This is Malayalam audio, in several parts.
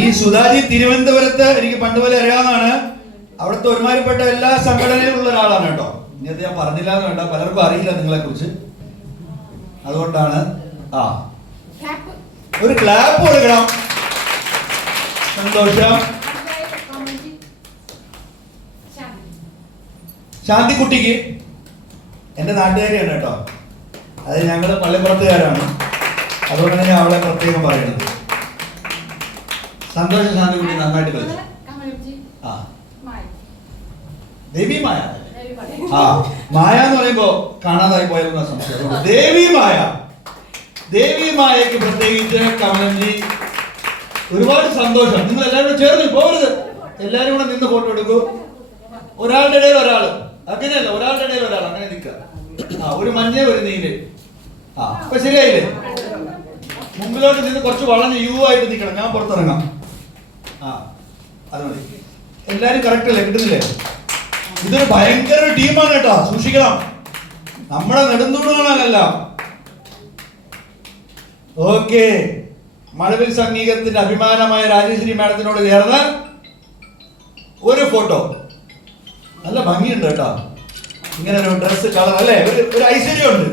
ഈ സുധാജി തിരുവനന്തപുരത്ത് എനിക്ക് പണ്ടുപോലെ അറിയാവുന്നതാണ്. അവിടുത്തെ ഒരുമാതിരിപ്പെട്ട എല്ലാ സംഘടനയിലുള്ള ഒരാളാണ് കേട്ടോ. ഇനി ഞാൻ പറഞ്ഞില്ല എന്ന് വേണ്ട, പലർക്കും അറിയില്ല നിങ്ങളെ കുറിച്ച്. അതുകൊണ്ടാണ് ഒരു ക്ലാപ്പ് കൊടുക്കണം. സന്തോഷം. ശാന്തിക്കുട്ടിക്ക് എൻ്റെ നാട്ടുകാരിയാണ് കേട്ടോ. അത് ഞങ്ങൾ പള്ളിപ്പുറത്തുകാരാണ്, അതുകൊണ്ടാണ് ഞാൻ അവളെ പ്രത്യേകം പറയുന്നത്. സന്തോഷം. ശാന്തിക്കുട്ടി നന്നായിട്ട് കളിച്ചു. ദേവി മായ. മായ എന്ന് പറയുമ്പോ കാണാതായി പോയെന്ന സംശയം. ദേവി മായ. ദേവി മായക്ക് പ്രത്യേകിച്ച് കമലൻജി ഒരുപാട് സന്തോഷം. നിങ്ങൾ എല്ലാവരും കൂടെ ചേർന്ന് പോകരുത്, എല്ലാരും കൂടെ നിന്ന് ഫോട്ടോ എടുക്കൂ. ഒരാളുടെ ഇടയിൽ ഒരാള്, അങ്ങനെയല്ല, ഒരാളുടെ ഇടയിൽ ഒരാൾ, അങ്ങനെ നിൽക്കുക. ഒരു മഞ്ഞ ഒരു നീല്. അപ്പൊ ശരിയായില്ലേ? മുമ്പിലോട്ട് നിന്ന് കുറച്ച് വളഞ്ഞ് യു ആയിട്ട് നിൽക്കണം. ഞാൻ പുറത്തിറങ്ങാം. അത് മതി. എല്ലാരും കറക്റ്റ് അല്ലേ? കിട്ടുന്നില്ലേ? ഇതൊരു ഭയങ്കര ടീമാണ് കേട്ടോ, സൂക്ഷിക്കണം. നമ്മുടെ നെടുന്തൂണാണല്ല. ഓക്കെ. മഴവിൽ സംഗീതത്തിന്റെ അഭിമാനമായ രാജേശ്വരി മാഡത്തിനോട് ചേർന്ന് ഒരു ഫോട്ടോ. നല്ല ഭംഗിയുണ്ട് കേട്ടോ, ഇങ്ങനെ ഒരു ഡ്രസ് കളർ അല്ലേ, ഒരു ഐശ്വര്യമുണ്ട്.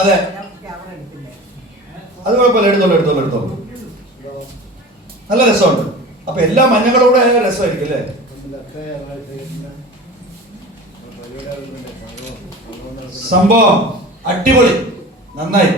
അതെ, അത് കുഴപ്പമില്ല, എടുത്തോളൂ. നല്ല രസമുണ്ട്. അപ്പൊ എല്ലാ മഞ്ഞകളോടെ രസമായിരിക്കും അല്ലേ? സംഭവം അടിപൊളി, നന്നായി.